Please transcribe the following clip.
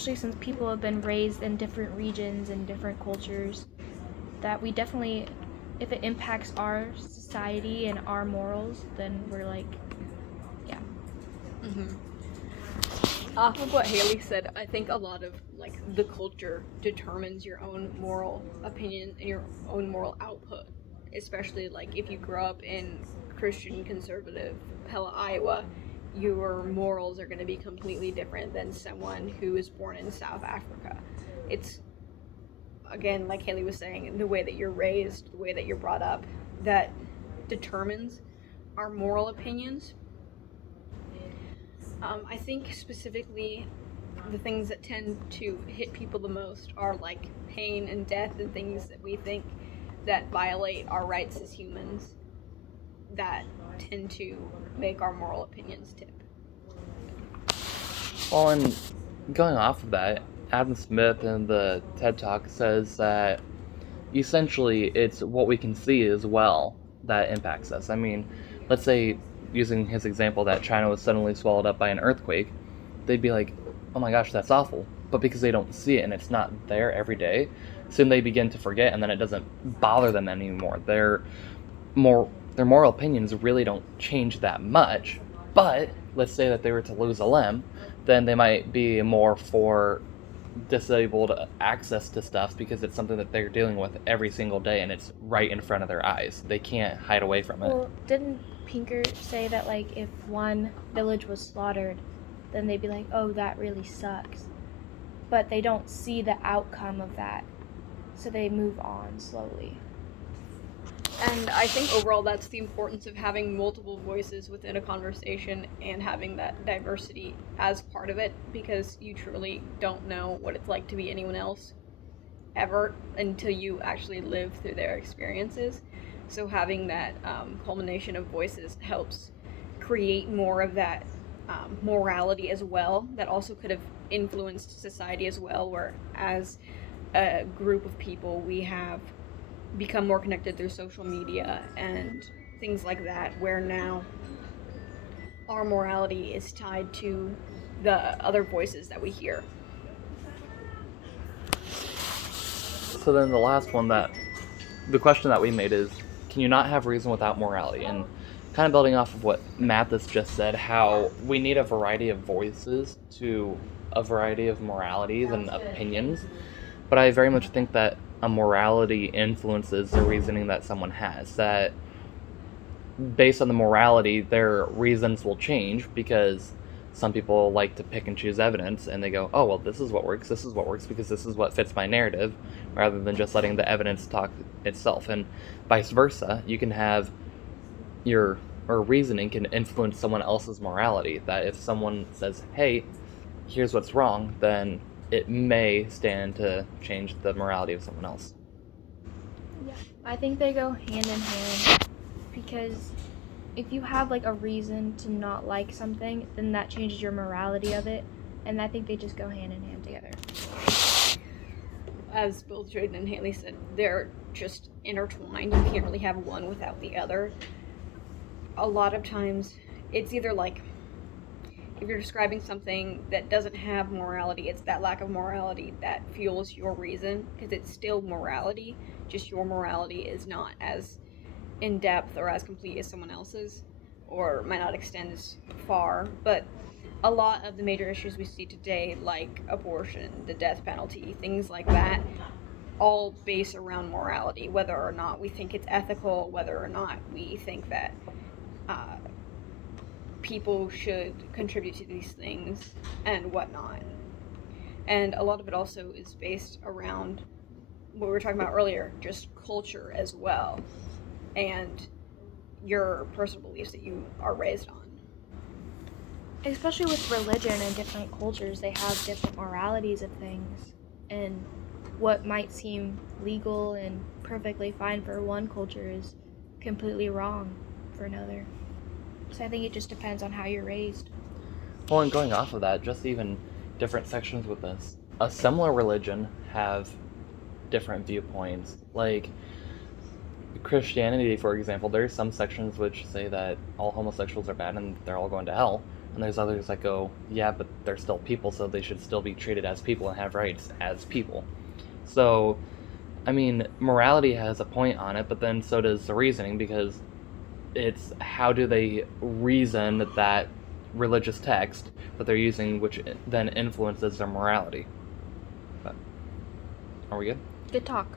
especially since people have been raised in different regions and different cultures, that we definitely, if it impacts our society and our morals, then we're like, yeah. Off of what Haley said, I think a lot of like the culture determines your own moral opinion and your own moral output. Especially like if you grow up in Christian conservative Pella, Iowa, your morals are going to be completely different than someone who is born in South Africa. It's again, like Haley was saying, the way that you're raised, the way that you're brought up, that determines our moral opinions. I think specifically the things that tend to hit people the most are like pain and death and things that we think that violate our rights as humans that tend to make our moral opinions tip. Well, and going off of that, Adam Smith in the TED Talk says that essentially it's what we can see as well that impacts us. I mean, let's say, using his example, that China was suddenly swallowed up by an earthquake, they'd be like, oh my gosh, that's awful. But because they don't see it and it's not there every day, soon they begin to forget and then it doesn't bother them anymore. Their moral opinions really don't change that much. But let's say that they were to lose a limb, then they might be more for disabled access to stuff because it's something that they're dealing with every single day and it's right in front of their eyes. They can't hide away from it. Well, didn't Pinker say that, like, if one village was slaughtered, then they'd be like, oh, that really sucks. But they don't see the outcome of that, so they move on slowly. And I think overall that's the importance of having multiple voices within a conversation and having that diversity as part of it, because you truly don't know what it's like to be anyone else ever until you actually live through their experiences. So having that culmination of voices helps create more of that morality as well, that also could have influenced society as well, where as a group of people we have become more connected through social media and things like that, where now our morality is tied to the other voices that we hear. So then the last one, that the question that we made is, can you not have reason without morality? And kind of building off of what Mathis just said, how we need a variety of voices to a variety of moralities and opinions. But I very much think that a morality influences the reasoning that someone has. That based on the morality, their reasons will change because some people like to pick and choose evidence and they go, oh, well, this is what works because this is what fits my narrative, rather than just letting the evidence talk itself. And vice versa, you can have your or reasoning can influence someone else's morality. That if someone says, hey, here's what's wrong, then it may stand to change the morality of someone else. Yeah, I think they go hand in hand, because if you have like a reason to not like something, then that changes your morality of it, and I think they just go hand in hand together. As both Jordan and Haley said, they're just intertwined. You can't really have one without the other. A lot of times it's either like, if you're describing something that doesn't have morality, it's that lack of morality that fuels your reason, because it's still morality, just your morality is not as in depth or as complete as someone else's, or might not extend as far. But a lot of the major issues we see today, like abortion, the death penalty, things like that, all base around morality, whether or not we think it's ethical, whether or not we think that people should contribute to these things and whatnot. And a lot of it also is based around what we were talking about earlier, just culture as well, and your personal beliefs that you are raised on. Especially with religion and different cultures, they have different moralities of things, and what might seem legal and perfectly fine for one culture is completely wrong for another. So I think it just depends on how you're raised. Well, and going off of that, just even different sections with this, a similar religion have different viewpoints. Like Christianity, for example, there's some sections which say that all homosexuals are bad and they're all going to hell, And there's others that go, yeah, but they're still people, so they should still be treated as people and have rights as people. So, I mean, morality has a point on it, but then so does the reasoning, because it's how do they reason that religious text that they're using, which then influences their morality. But, are we good? Good talk.